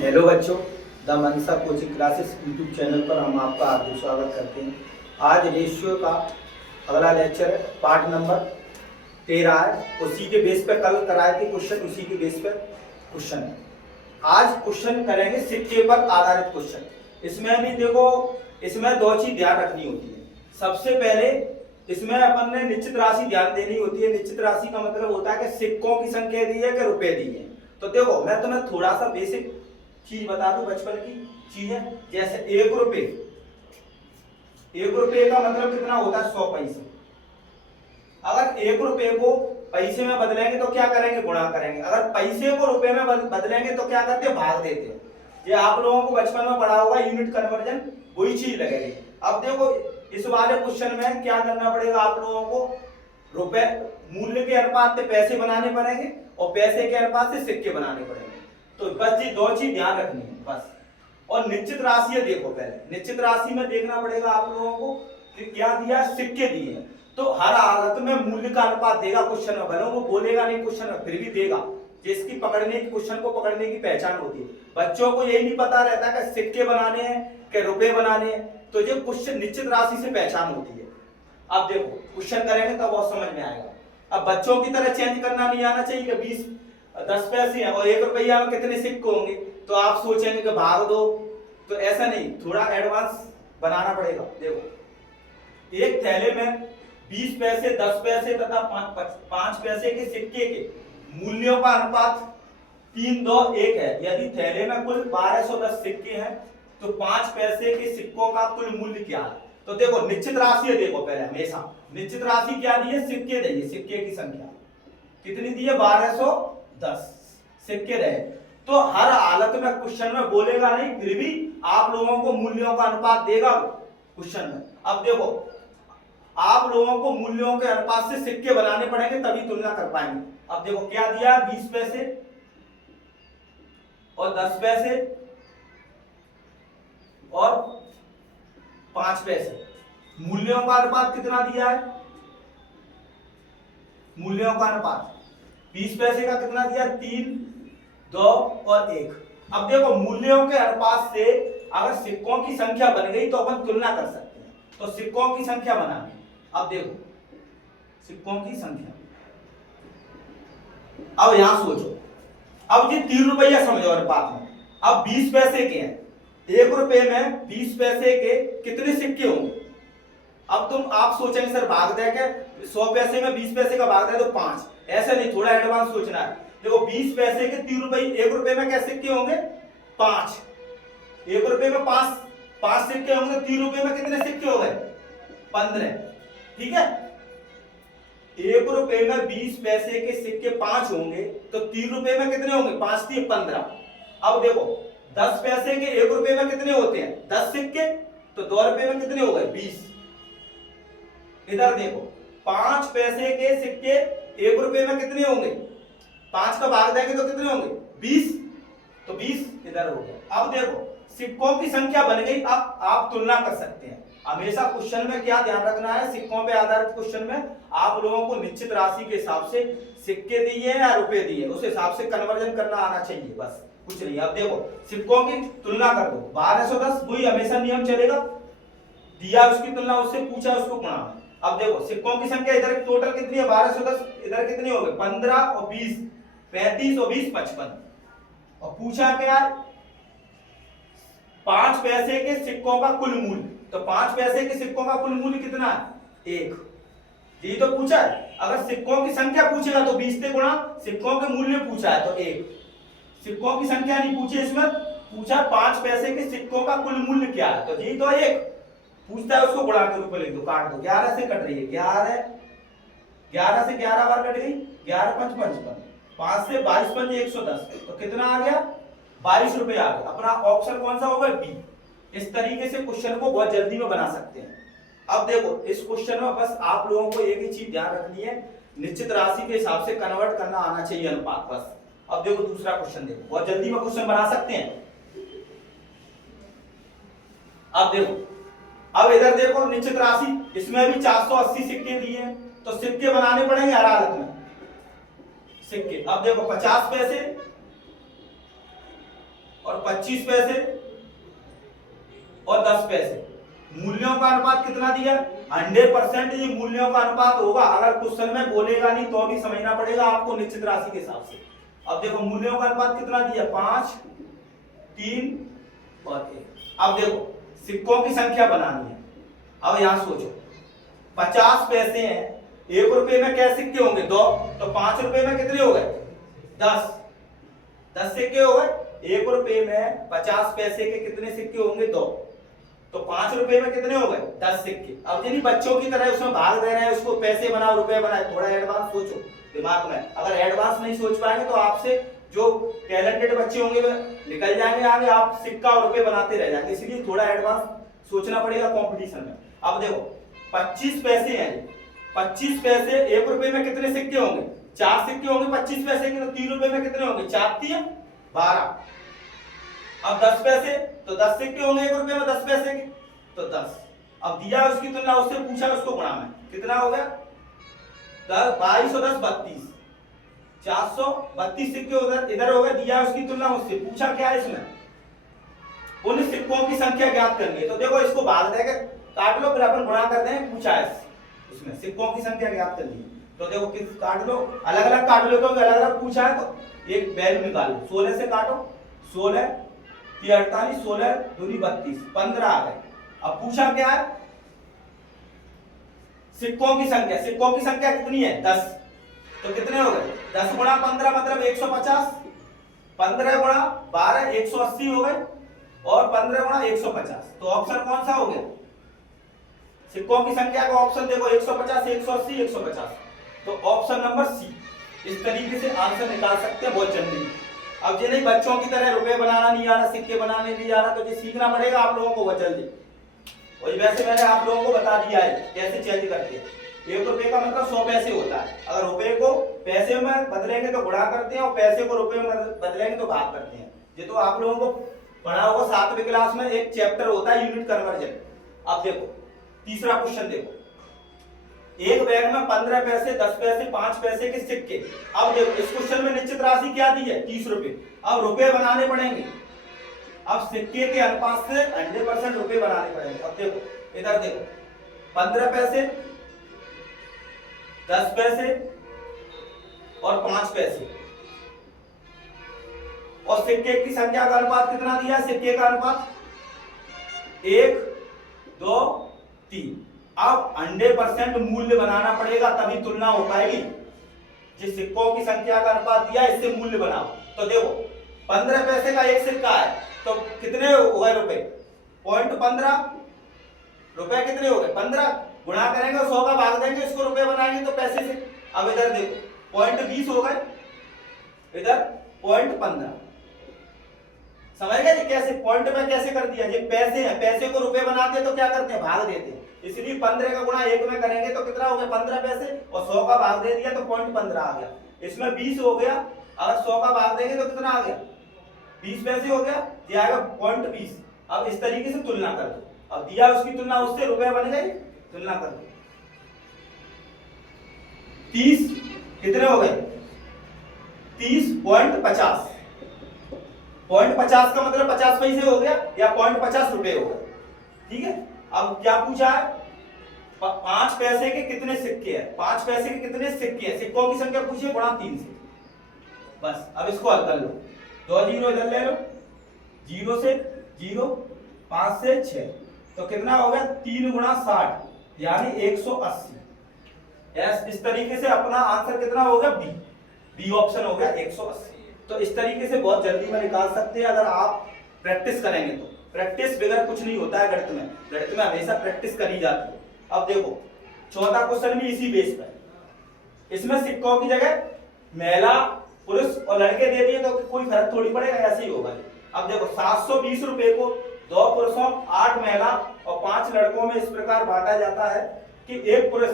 Hello बच्चों, the Mansa coaching classes YouTube channel पर हम आपका हार्दिक स्वागत करते हैं। आज रेशियो का अगला लेक्चर है, पार्ट नंबर 13 है। उसी के बेस पर कल कराए थे क्वेश्चन, उसी के बेस पर क्वेश्चन है। आज क्वेश्चन करेंगे सिक्के पर आधारित क्वेश्चन। इसमें भी देखो, इसमें दो चीज ध्यान रखनी होती है। सबसे पहले इसमें अपन ने निश्चित राशि ध्यान देनी होती है। निश्चित राशि का मतलब होता है कि सिक्कों की संख्या दी है कि रुपए दी है। तो देखो, मैं तुम्हें थोड़ा सा बेसिक चीज बता दूं, बचपन की चीज है। जैसे 1 रुपए, 1 रुपए का मतलब कितना होता है? 100 पैसे। अगर 1 रुपए को पैसे में बदलेंगे तो क्या करेंगे? गुणा करेंगे। अगर पैसे को रुपए में बदलेंगे तो क्या करते हैं? भाग देते हैं। ये आप लोगों को बचपन में पढ़ा होगा, यूनिट कन्वर्जन, वही चीज लगेगी। अब देखो, इस वाले क्वेश्चन में क्या करना पड़ेगा आप लोगों को? रुपए मूल्य के अनुपात से पैसे बनाने पड़ेंगे और पैसे के अनुपात से सिक्के बनाने पड़ेंगे। तो बस ये दो चीज ध्यान रखनी है बस। और निश्चित राशि देखो, पहले निश्चित राशि में देखना पड़ेगा आप लोगों को कि क्या दिया? सिक्के दिए हैं। तो हर हालत में मूल्य का अनुपात देगा क्वेश्चन में, भले वो बोलेगा नहीं क्वेश्चन में, फिर भी देगा। जिसकी पकड़ने की, क्वेश्चन को पकड़ने की पहचान होती है। बच्चों को यही नहीं पता रहता कि सिक्के बनाने हैं कि रुपए बनाने हैं। तो ये क्वेश्चन निश्चित राशि से पहचान होती है। अब देखो, क्वेश्चन करेंगे तब बहुत समझ में आएगा। अब बच्चों की तरह चेंज करना नहीं आना चाहिए कि 20 10 पैसे हैं और 1 रुपया में कितने सिक्के होंगे, तो आप सोचेंगे कि भाग दो। तो ऐसा नहीं, थोड़ा एडवांस बनाना पड़ेगा। देखो, एक थैले में 20 पैसे, 10 पैसे तथा 5 पैसे के सिक्के के मूल्यों का अनुपात 3:2:1 है। यदि थैले में कुल 1210 सिक्के हैं तो 5 पैसे के सिक्कों का कुल मूल्य क्या है? तो देखो, निश्चित राशि है। देखो, पहले हमेशा निश्चित राशि क्या दी है? सिक्के दी है। सिक्के की संख्या कितनी दी है? 1210 सिक्के रहे। तो हर हालत में क्वेश्चन में बोलेगा नहीं, फिर भी आप लोगों को मूल्यों का अनुपात देगा क्वेश्चन में। अब देखो, आप लोगों को मूल्यों के अनुपात से सिक्के बनाने पड़ेंगे, तभी तुलना कर पाएंगे। अब देखो क्या दिया? 20 पैसे और 10 पैसे और 5 पैसे। मूल्यों का अनुपात कितना दिया है? मूल्यों का अनुपात 20 पैसे का कितना दिया? 3, 2 और 1। अब देखो, मूल्यों के अनुपात से अगर सिक्कों की संख्या बन गई तो अपन तुलना कर सकते हैं। तो सिक्कों की संख्या बनानी। अब देखो, सिक्कों की संख्या, अब यहां सोचो। अब ये 3 रुपया समझो अनुपात में। अब 20 पैसे के हैं, 1 रुपए में 20 पैसे के कितने सिक्के होंगे? अब तुम आप सोचेंगे सर भाग दे के 100 पैसे में 20 पैसे का भाग दे तो 5। ऐसा नहीं, थोड़ा एडवांस सोचना है। देखो, 20 पैसे के 3 रुपए, 1 रुपए में क्या सिक्के होंगे? 5। 1 रुपए में 5 सिक्के होंगे तो 3 रुपए में कितने सिक्के हो गए? 15। ठीक है, 1 रुपए में 20 पैसे के सिक्के 5 होंगे तो 3 रुपए में कितने होंगे? 5 3 15। अब देखो, 10 पैसे के 1 रुपए में कितने होते हैं? 10 सिक्के, तो 2 रुपए में कितने हो गए? 20। इधर देखो, 5 पैसे के सिक्के 1 रुपए में कितने होंगे? 5 का भाग देंगे तो कितने होंगे? 20। तो 20 इधर हो गया। अब देखो, सिक्कों की संख्या बन गई। अब आप तुलना कर सकते हैं। हमेशा क्वेश्चन में क्या ध्यान रखना है? सिक्कों पे आधारित क्वेश्चन में आप लोगों को निश्चित राशि के हिसाब से सिक्के दिए या रुपए दिए, उस हिसाब से कन्वर्जन करना आना चाहिए, बस कुछ नहीं। अब देखो, सिक्कों की तुलना कर दो। 1210 वही हमेशा नियम चलेगा, दिया उसकी तुलना उससे, पूछा उसको गुणा। अब देखो, सिक्कों की संख्या इधर टोटल कितनी है? 1210। इधर कितनी हो गई? 15 और 20, 35 और 20 55। और पूछा क्या? 5 पैसे के सिक्कों का कुल मूल्य। तो 5 पैसे के सिक्कों का कुल मूल्य कितना है? 1। यही तो पूछा है। अगर सिक्कों की संख्या पूछेगा तो 20 से गुणा, सिक्कों के मूल्य पूछा है तो 1। सिक्कों की संख्या नहीं पूछी इसमें, पूछा 5 पैसे के सिक्कों का कुल मूल्य क्या है, तो यही तो 1 पूछता है। उसको गुणा के रूप में लिख दो, काट दो। 11 से कट रही है, 11 से 11 बार कट गई, 11 5 55, 5 से 22 5 110, तो कितना आ गया? 22 रुपए आ गया। अपना ऑप्शन कौन सा होगा? बी। इस तरीके से क्वेश्चन को बहुत जल्दी में बना सकते हैं। अब देखो, इस क्वेश्चन में बस आप लोगों को एक ही चीज ध्यान रखनी है, निश्चित राशि के हिसाब से कन्वर्ट करना आना चाहिए अनुपात, बस। अब देखो दूसरा क्वेश्चन, देखो बहुत जल्दी में क्वेश्चन बना सकते हैं। अब देखो, अब इधर देखो, निश्चित राशि, इसमें भी 480 सिक्के दिए हैं, तो सिक्के बनाने पड़ेंगे हर हालत में सिक्के। अब देखो, 50 पैसे और 25 पैसे और 10 पैसे। मूल्यों का अनुपात कितना दिया? 100% ये मूल्यों का अनुपात होगा। अगर क्वेश्चन में बोलेगा नहीं तो भी समझना पड़ेगा आपको निश्चित राशि के हिसाब से। अब देखो मूल्यों का अनुपात कितना दिया? 5, 3 और 1। अब देखो सिक्कों की संख्या बनानी है। अब यहां सोचो 50 पैसे हैं, 1 रुपए में क्या सिक्के होंगे? 2। तो 5 रुपए में कितने हो गए? 10 सिक्के हो गए। 1 रुपए में 50 पैसे के कितने सिक्के होंगे? 2। तो 5 रुपए में कितने हो गए? 10 सिक्के। अब यदि बच्चों की तरह उसमें भाग दे रहे हैं, उसको पैसे बनाओ रुपए बनाए, थोड़ा एडवांस सोचो दिमाग में। अगर एडवांस नहीं सोच पाएंगे तो आपसे जो टैलेंटेड बच्चे होंगे वे निकल जाएंगे आगे, आप सिक्का और रुपए बनाते रह जाएंगे। इसलिए थोड़ा एडवांस सोचना पड़ेगा कंपटीशन में। अब देखो 25 पैसे हैं, 25 पैसे 1 रुपए में कितने सिक्के होंगे? 4 सिक्के होंगे 25 पैसे के। तो 3 रुपए में कितने होंगे? 4 3 12। अब 10 पैसे, तो 10 सिक्के होंगे 1 रुपए में 10 पैसे के, तो 10। अब दिया उसकी तुलना, उससे पूछा उसको गुणा में, कितना हो गया? 22 और 10 32, 432 सिक्के उधर इधर हो गए। दिया उसकी तुलना उससे, पूछा क्या है इसमें? उन सिक्कों की संख्या ज्ञात करनी है। तो देखो इसको भाग देके काट लो, फिर अपन गुणा कर दें। पूछा है इसमें सिक्कों की संख्या ज्ञात करनी है। तो देखो किस काट लो, अलग अलग काट लो, तो अलग अलग पूछा है तो एक वैल्यू निकाल लो। 16 से काटो, 16 3 48, 16 दूनी 32, 15 आ गए। अब पूछा क्या है? सिक्कों की संख्या। सिक्कों की संख्या कितनी है? 10। तो कितने हो गए? 10 गुणा 15 मतलब 150, 15 गुणा 12 180 हो गए, और 15 गुणा 150। तो ऑप्शन कौन सा हो गया? सिक्कों की संख्या का ऑप्शन देखो 150, 180, 150। तो ऑप्शन नंबर सी। इस तरीके से आंसर निकाल सकते हैं बहुत जल्दी। अब ये नहीं बच्चों की तरह रुपए बनाना नहीं आ रहा, सिक्के बनाने नहीं आ रहा, तो ये सीखना पड़ेगा आप लोगों को बहुत जल्दी। और वैसे मैंने आप लोगों को बता दिया है कैसे चेंज करते हैं। 1 रुपए का मतलब 100 पैसे होता है। अगर रुपए को पैसे में बदलेंगे तो गुणा करते हैं, और पैसे को रुपए में बदलेंगे तो भाग करते हैं। ये तो आप लोगों को पढ़ा होगा 7वीं क्लास में, एक चैप्टर होता है यूनिट कन्वर्जन। अब देखो तीसरा क्वेश्चन देखो, एक बैग में 15 पैसे 10 पैसे 5 पैसे के सिक्के। अब देखो इस क्वेश्चन में निश्चित राशि क्या दी है? 30 रुपए। अब रुपए बनाने पड़ेंगे। अब सिक्के के अनुपात से 100% रुपए बनाने पड़ेंगे। अब देखो इधर देखो 15 पैसे 10 पैसे और 5 पैसे, और सिक्के की संख्या का अनुपात कितना दिया? सिक्के का अनुपात 1 2 3। अब 100% मूल्य बनाना पड़ेगा तभी तुलना हो पाएगी। जिस सिक्कों की संख्या का अनुपात दिया इससे मूल्य बनाओ। तो देखो 15 पैसे का एक सिक्का है, तो कितने हो गए रुपए? 0.15 रुपए कितने हो गए? 15। गुणा करेंगे 100 का भाग देंगे, इसको रुपए बनाएंगे तो पैसे से। अब इधर देखो 0.20 हो गए, इधर 0.15। समझ गए जी कैसे पॉइंट में कैसे कर दिया? ये पैसे हैं, पैसे को रुपए बनाते हैं तो क्या करते हैं? भाग देते हैं। इसलिए 15 का गुणा 1 में करेंगे तो कितना हो गया? 15 पैसे, और 100 का भाग दे दिया तो 0.15 आ गया। इसमें 20 हो गया, अगर 100 का भाग देंगे तो कितना आ गया? 20 पैसे हो गया, ये आएगा 0.20। अब इस तरीके से तुलना कर दो। अब दिया उसकी तुलना उससे, रुपए बन गए, तुलना कर दो। 30 कितने हो गए? 30.50। 0.50 का मतलब 50 पैसे हो गया, या 0.50 रुपए हो गया। ठीक है। अब क्या पूछा है? 5 पैसे के कितने सिक्के हैं? 5 पैसे के कितने सिक्के हैं? सिक्कों की संख्या पूछिए गुणा 3 से। बस अब इसको हल कर लो। 2 जीरो इधर ले लो, 0 से 0, 5 से 6, तो कितना हो गया? 3 गुणा 60 यानी 180। इस तरीके से अपना आंसर कितना हो गया? बी ऑप्शन हो गया 180। तो इस तरीके से बहुत जल्दी में निकाल सकते हैं अगर आप प्रैक्टिस करेंगे तो। प्रैक्टिस बगैर कुछ नहीं होता है गणित में। गणित में हमेशा प्रैक्टिस करी जाती है। अब देखो चौथा क्वेश्चन भी इसी बेस पर। इसमें सिक्कों की जगह महिला पुरुष और लड़के दे दिए तो कोई फर्क थोड़ी पड़ेगा, ऐसे ही होगा। अब देखो 720 रुपए को 2 पुरुषों 8 महिला और 5 लड़कों में इस प्रकार बांटा जाता है कि 1 पुरुष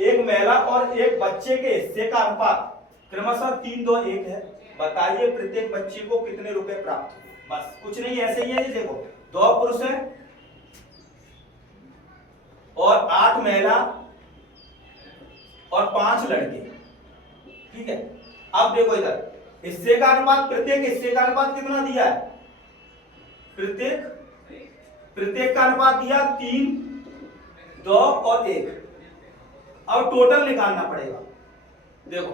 1 महिला और 1 बच्चे के हिस्से का अनुपात क्रमशः 3 2 1 है। बताइए प्रत्येक बच्चे को कितने रुपए प्राप्त हुए? बस कुछ नहीं, ऐसे ही है। ये देखो 2 पुरुष हैं और 8 महिला और 5 लड़के। ठीक है। अब देखो इधर हिस्से का अनुपात, प्रत्येक हिस्से का अनुपात कितना दिया है? प्रत्येक का अनुपात दिया 3, 2 और 1। अब टोटल निकालना पड़ेगा। देखो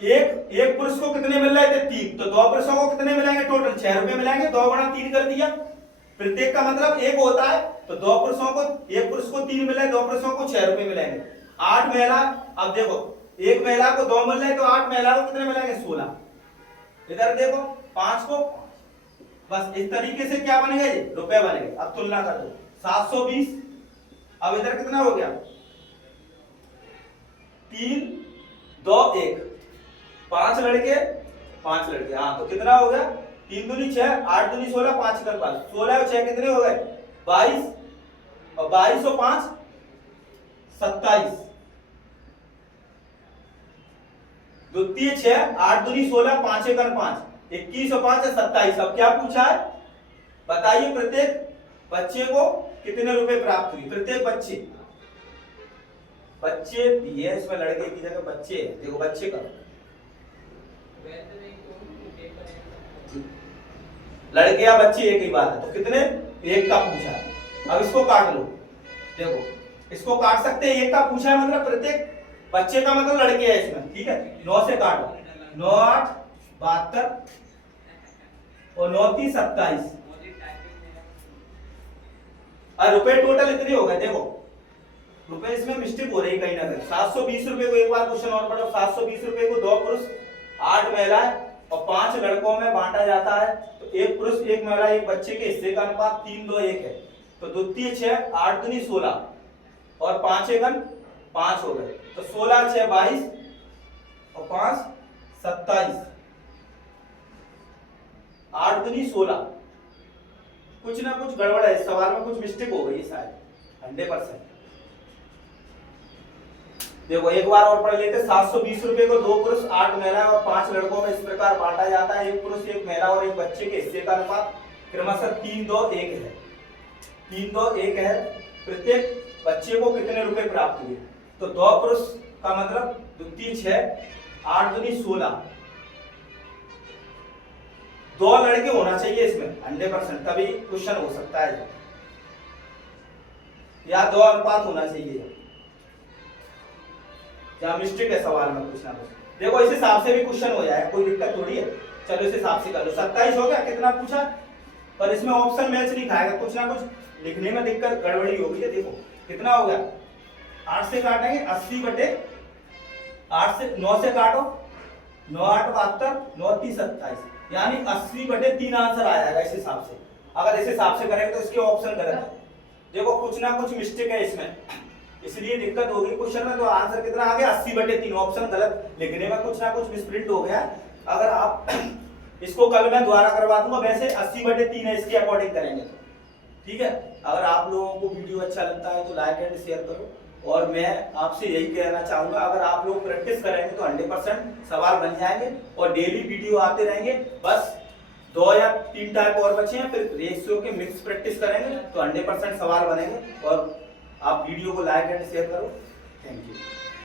एक पुरुष को कितने मिल रहे थे 3, तो 2 पुरुषों को कितने मिलेंगे टोटल 6 रुपए मिलेंगे। 2 गुणा 3 कर दिया। प्रत्येक का मतलब 1 होता है, तो 2 पुरुषों को, एक पुरुष को 3 मिले, 2 पुरुषों को 6 रुपए मिलेंगे। 8 महिला, अब देखो एक महिला को 2 मिल रहे तो 8 महिला को कितने मिलेंगे 16। इधर देखो 5 को, बस इस तरीके से क्या बनेगा ये रुपए बनेंगे। अब तुलना कर दो 720। अब इधर कितना हो गया 3, 2, 1, 5 लड़के 5 लड़के, हाँ तो कितना हो गया 3 दूनी 6, 8 दूनी 16, 5 कर 5, 16 और 6 कितने हो गए 22, और 22 और 5 27, द्वितीय 6, 8 दूनी 16, 5 एक 5, 21 और 5 है 27। अब क्या पूछा है बताइए प्रत्येक बच्चे को कितने रुपए प्राप्त हुए। प्रत्येक बच्चे दिए, इसमें लड़के की जगह बच्चे, देखो बच्चे का लड़के या बच्चे एक ही बात है, तो कितने 1 का पूछा है। अब इसको काट लो, देखो इसको काट सकते हैं। 1 का पूछा है मतलब प्रत्येक बच्चे का मतलब लड़के है इसमें, ठीक है। 9 से काटो, 9 8 72 और 9 3 27, और रुपए टोटल इतने हो गए। देखो रुपए इसमें मिस्टेक हो रही कहीं ना कहीं। 720 रुपए को, एक बार क्वेश्चन और पढ़ो, 720 रुपए को 2 पुरुष 8 महिलाएं और 5 लड़कों में बांटा जाता है। तो 1 पुरुष 1 महिला 1 बच्चे के हिस्से का अनुपात 3, 2, 1 है। तो द्वितीय 6, 8 दूनी 16 और 5 एकन 5 हो गए, तो 16 6 22 और 5 27, 8 दूनी 16। कुछ ना कुछ गड़बड़ है इस सवाल में, कुछ मिस्टेक हो गई है शायद 100%। देखो एक बार और पढ़ लेते। 720 रुपए को 2 पुरुष 8 महिला और 5 लड़कों में इस प्रकार बांटा जाता है। 1 पुरुष 1 महिला और 1 बच्चे के हिस्से का अनुपात क्रमशः 3, 2, 1 है। 3, 2, 1 है। प्रत्येक बच्चे को कितने रुपए प्राप्त हुए, तो 2 पुरुष का मतलब द्वितीय 6, 8 दूनी 16, 2 लड़के होना चाहिए इसमें 100%, तभी क्वेश्चन हो सकता है, या 2 अनुपात होना चाहिए। क्या मिस्टेक है सवाल में कुछ ना कुछ। देखो इस हिसाब से भी क्वेश्चन हो जाए, कोई दिक्कत थोड़ी है। चलो इस हिसाब से कर लो। 27 हो गया, कितना पूछा, पर इसमें ऑप्शन मैच नहीं खाएगा, कुछ ना कुछ लिखने में दिक्कत गड़बड़ी होगी है। देखो कितना हो गया, 8 से काटेंगे 80 बटे 8 से 9 से काटो, 9 8 72, 9 3 27, यानी 80 बटे 3 आंसर आ जाएगा इस हिसाब से। अगर इस हिसाब से करेंगे तो इसके ऑप्शन गलत है। देखो कुछ ना कुछ मिस्टेक है इसमें, इसलिए दिक्कत होगी क्वेश्चन में। तो आंसर कितना आ गया 80 बटे 3, ऑप्शन गलत लिखने में कुछ ना कुछ मिसप्रिंट हो गया। अगर आप इसको कल मैं दोबारा करवा दूंगा, वैसे 80 बटे 3 है, इसके अकॉर्डिंग करेंगे तो ठीक है। अगर आप लोगों को वीडियो अच्छा लगता है तो लाइक एंड शेयर करो। और मैं आपसे यही कहना चाहूंगा, अगर आप लोग प्रैक्टिस करेंगे तो 100% सवाल बन जाएंगे और डेली वीडियो आते रहेंगे। बस 2 या 3 टाइप और बचे हैं, फिर रेशियो के मिक्स प्रैक्टिस करेंगे तो 100% सवाल बनेंगे। और आप वीडियो को लाइक एंड शेयर करो। Thank you.